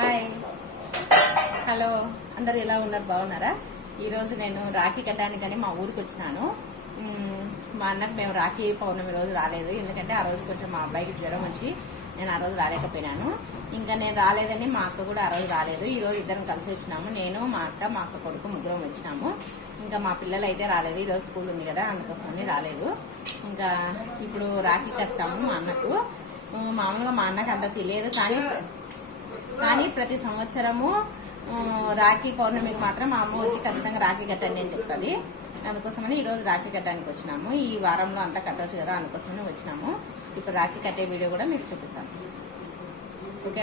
Hi hello అందరు ఎలా ఉన్నారు? బాగున్నారా? ఈరోజు నేను రాఖీ కట్టడానికని మా ఊరికి వచ్చినాను మా అన్నకు మేము రాఖీ పౌర్ణమి రోజు రాలేదు. ఎందుకంటే ఆ రోజు కొంచెం మా అబ్బాయికి జ్వరం వచ్చి నేను ఆ రోజు రాలేకపోయినాను. ఇంకా నేను రాలేదని మా అక్క కూడా ఆ రోజు రాలేదు. ఈరోజు ఇద్దరం కలిసి వచ్చినాము. నేను మా అక్క మా అక్క కొడుకు ముగ్గురం వచ్చినాము. ఇంకా మా పిల్లలు అయితే రాలేదు ఈరోజు స్కూల్ ఉంది కదా అందుకోసమని రాలేదు. ఇంకా ఇప్పుడు రాఖీ కట్టాము మా అన్నకు. మామూలుగా మా అన్నకు అంత తెలియదు కానీ కానీ ప్రతి సంవత్సరము రాఖీ పౌర్ణమికి మాత్రం మా అమ్మ వచ్చి ఖచ్చితంగా రాఖీ కట్టండి అని చెప్తుంది. అందుకోసమని ఈ రోజు రాఖీ కట్టడానికి వచ్చినాము. ఈ వారంలో అంతా కట్టవచ్చు కదా అందుకోసమని వచ్చినాము. ఇప్పుడు రాఖీ కట్టే వీడియో కూడా మీకు చూపిస్తాను ఓకే.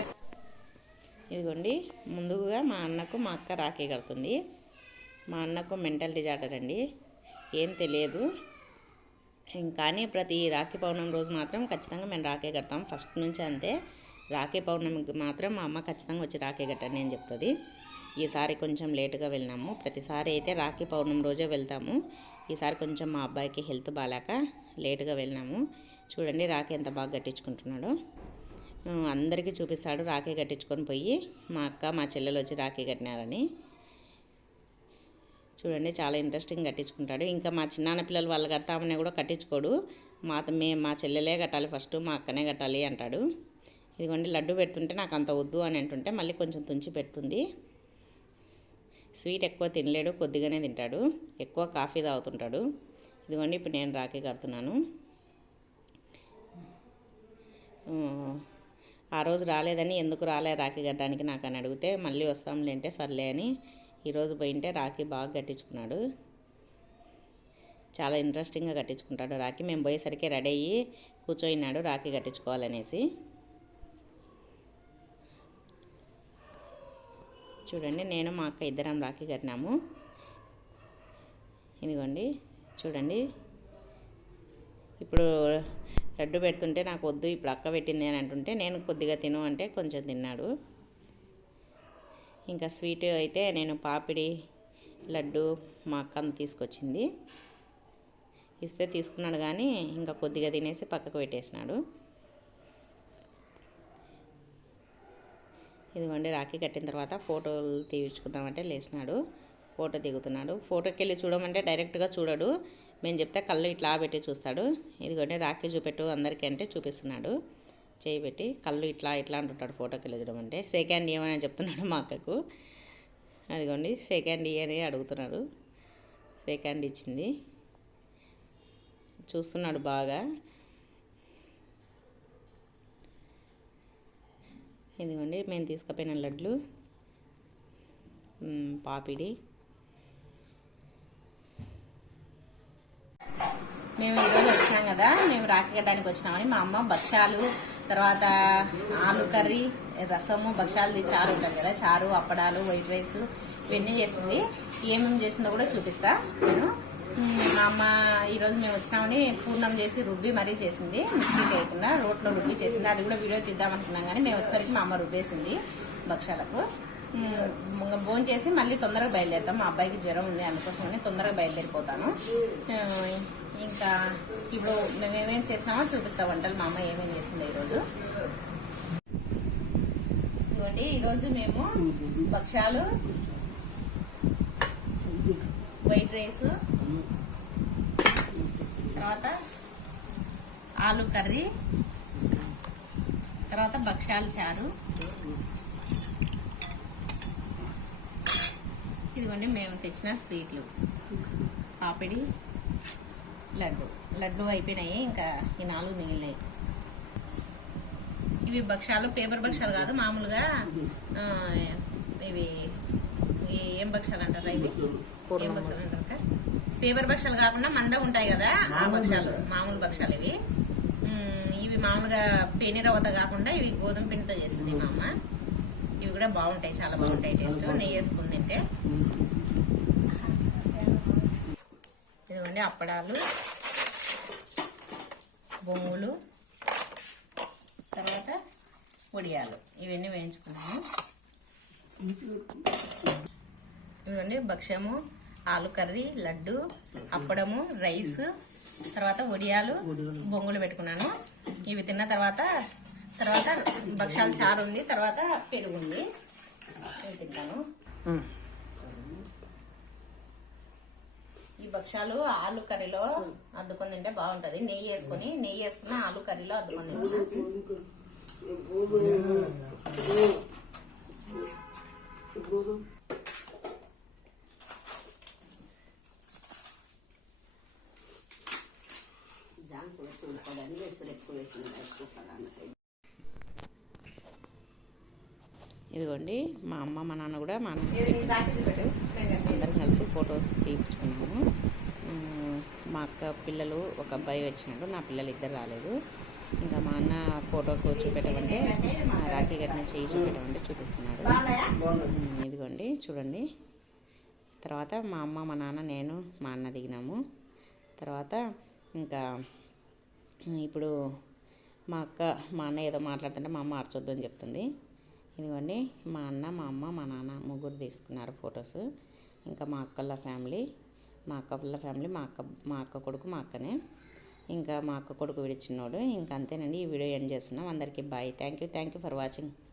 ఇదిగోండి ముందుగా మా అన్నకు మా అక్క రాఖీ కడుతుంది. మా అన్నకు మెంటల్ డిజార్డర్ అండి. ఏం తెలియదు. కానీ ప్రతి రాఖీ పౌర్ణమి రోజు మాత్రం ఖచ్చితంగా మేము రాఖీ కడతాం. ఫస్ట్ నుంచి అంతే. రాఖీ పౌర్ణమికి మాత్రం మా అమ్మ ఖచ్చితంగా వచ్చి రాఖీ కట్టండి అని చెప్తుంది. ఈసారి కొంచెం లేటుగా వెళ్ళినాము. ప్రతిసారి అయితే రాఖీ పౌర్ణమి రోజే వెళ్తాము. ఈసారి కొంచెం మా అబ్బాయికి హెల్త్ బాగాలేక లేటుగా వెళ్ళినాము. చూడండి రాఖీ ఎంత బాగా కట్టించుకుంటున్నాడు. అందరికీ చూపిస్తాడు రాఖీ కట్టించుకొని పోయి మా అక్క మా చెల్లెలు వచ్చి రాఖీ కట్టినారని. చూడండి చాలా ఇంట్రెస్టింగ్ కట్టించుకుంటాడు. ఇంకా మా చిన్నాన్న పిల్లలు వాళ్ళు కడతామని కూడా కట్టించుకోడు. మా మే మా చెల్లెలే కట్టాలి ఫస్ట్ మా అక్కనే కట్టాలి అంటాడు. ఇదిగోండి లడ్డు పెడుతుంటే నాకు అంత వద్దు అని అంటుంటే మళ్ళీ కొంచెం తుంచి పెడుతుంది. స్వీట్ ఎక్కువ తినలేడు కొద్దిగానే తింటాడు. ఎక్కువ కాఫీ తాగుతుంటాడు. ఇదిగోండి ఇప్పుడు నేను రాఖీ కడుతున్నాను. ఆ, రోజు రాలేదని ఎందుకు రాలే రాఖీ కట్టడానికి నాకు అని అడిగితే మళ్ళీ వస్తాం లేంటే సర్లే అని ఈరోజు పోయింటే రాఖీ బాగా కట్టించుకున్నాడు. చాలా ఇంట్రెస్టింగ్గా కట్టించుకుంటాడు రాఖీ. మేము పోయేసరికి రెడీ అయ్యి కూర్చోయినాడు రాఖీ కట్టించుకోవాలనేసి. చూడండి నేను మా అక్క ఇద్దరం రాఖీ కట్టినాము. ఇదిగోండి చూడండి. ఇప్పుడు లడ్డు పెడుతుంటే నాకు వద్దు ఇప్పుడు అక్క పెట్టింది అని అంటుంటే నేను కొద్దిగా తిను అంటే కొంచెం తిన్నాడు. ఇంకా స్వీట్ అయితే నేను పాపిడి లడ్డు మా అక్కను తీసుకొచ్చింది. ఇస్తే తీసుకున్నాడు కానీ ఇంకా కొద్దిగా తినేసి పక్కకు పెట్టేసినాడు. ఇదిగోండి రాఖీ కట్టిన తర్వాత ఫోటోలు తీయించుకుందామంటే లేచినాడు. ఫోటో దిగుతున్నాడు. ఫోటోకి వెళ్ళి చూడమంటే డైరెక్ట్గా చూడడు. మేము చెప్తే కళ్ళు ఇట్లా పెట్టి చూస్తాడు. ఇదిగోండి రాఖీ చూపెట్టు అందరికీ అంటే చూపిస్తున్నాడు. చేయి పెట్టి కళ్ళు ఇట్లా ఇట్లా అంటుంటాడు ఫోటోకి వెళ్ళి చూడమంటే. సెకండ్ అని చెప్తున్నాడు మా అక్కకు. అదిగోండి సెకండ్ ఇయర్ అని అడుగుతున్నాడు. సెకండ్ ఇచ్చింది. చూస్తున్నాడు బాగా. ఇదిగోండి మేము తీసుకుపోయిన లడ్లు పాపిడి. మేము ఈరోజు వచ్చినాం కదా మేము రాఖీ కట్టడానికి వచ్చినామని మా అమ్మ భక్ష్యాలు తర్వాత ఆలు కర్రీ రసము భక్ష్యాలు చారు ఉంటుంది కదా చారు అప్పడాలు వైట్ రైస్ ఇవన్నీ చేసింది. ఏమేమి చేసిందో కూడా చూపిస్తా. నేను మా అమ్మ ఈరోజు మేము వచ్చినామని పూర్ణం చేసి రుబ్బి మరీ చేసింది. మిక్సీ లేకుండా రోట్లో రుబ్బి చేసింది. అది కూడా వీడియో తీద్దాం అనుకున్నాం కానీ మేము వచ్చేసరికి మా అమ్మ రుబ్బేసింది భక్ష్యాలకు. భోజనం చేసి మళ్ళీ తొందరగా బయలుదేరుతాం. మా అబ్బాయికి జ్వరం ఉంది అందుకోసమని తొందరగా బయలుదేరిపోతాను. ఇంకా ఇప్పుడు మేము ఏమేమి చేసినామో చూపిస్తాం. వంటలు మా అమ్మ ఏమేమి చేసింది ఈరోజు. ఇదిగోండి ఈరోజు మేము భక్ష్యాలు వైట్ రైస్ తర్వాత ఆలు కర్రీ తర్వాత భక్ష్యాలు చారు. ఇదిగోండి మేము తెచ్చిన స్వీట్లు. పాపిడి లడ్డు. లడ్డు అయిపోయినాయి ఇంకా ఈ నాలుగు మిగిలినాయి. ఇవి భక్ష్యాలు పేపర్ భక్ష్యాలు కాదు మామూలుగా ఇవి ఏం భక్ష్యాలు అంటారా ఇవి ఏం భక్ష్యాలు అంటారు? పేపర్ భక్ష్యాలు కాకుండా మంద ఉంటాయి కదా ఆ భక్ష్యాలు మామూలు భక్ష్యాలు ఇవి. ఇవి మామూలుగా పెని రవ్వత కాకుండా ఇవి గోధుమ పిండితో చేసింది మా అమ్మ. ఇవి కూడా బాగుంటాయి చాలా బాగుంటాయి టేస్ట్. నెయ్యి వేసుకుని తింటే. ఇదిగోండి అప్పడాలు బొంగులు తర్వాత వడియాలు. ఇవన్నీ వేయించుకున్నాము. ఇదిగోండి భక్ష్యము ఆలు కర్రీ లడ్డు అప్పడము రైస్ తర్వాత వడియాలు బొంగులు పెట్టుకున్నాను. ఇవి తిన్న తర్వాత తర్వాత భక్ష్యాల చారు ఉంది తర్వాత పెరుగు ఉంది. తింటాను. ఈ భక్షాలు ఆలు కర్రీలో అద్దుకొని తింటే బాగుంటది. నెయ్యి వేసుకొని నెయ్యి వేసుకుని ఆలు కర్రీలో అద్దుకొని తింటున్నా ఇదిగోండి మా అమ్మ మా నాన్న కూడా మా. అందరం కలిసి ఫొటోస్ తీపించుకున్నాము ఉమ్, మా అక్క పిల్లలు ఒక అబ్బాయి వచ్చినాడు నా పిల్లలు ఇద్దరు రాలేదు. ఇంకా మా అన్న ఫోటోకు చూపెట్టమంటే రాఖీ గట్టిన చేయి చూపెట్టమంటే చూపిస్తున్నాడు. ఇదిగోండి చూడండి. తర్వాత మా అమ్మ మా నాన్న నేను మా అన్న దిగినాము. తర్వాత ఇంకా ఇప్పుడు మా అక్క మా అన్న ఏదో మాట్లాడుతుంటే మా అమ్మ మార్చొద్దని అని చెప్తుంది. ఇదిగోండి మా అన్న మా అమ్మ మా నాన్న ముగ్గురు తీసుకున్నారు ఫొటోస్. ఇంకా మా అక్కల ఫ్యామిలీ మా అక్క పిల్ల ఫ్యామిలీ మా అక్క మా అక్క కొడుకు మా అక్కనే. ఇంకా మా అక్క కొడుకు విడిచినోడు ఇంకా అంతేనండి ఈ వీడియో ఎండ్ చేస్తున్నాం. అందరికీ bye. Thank you thank you for watching.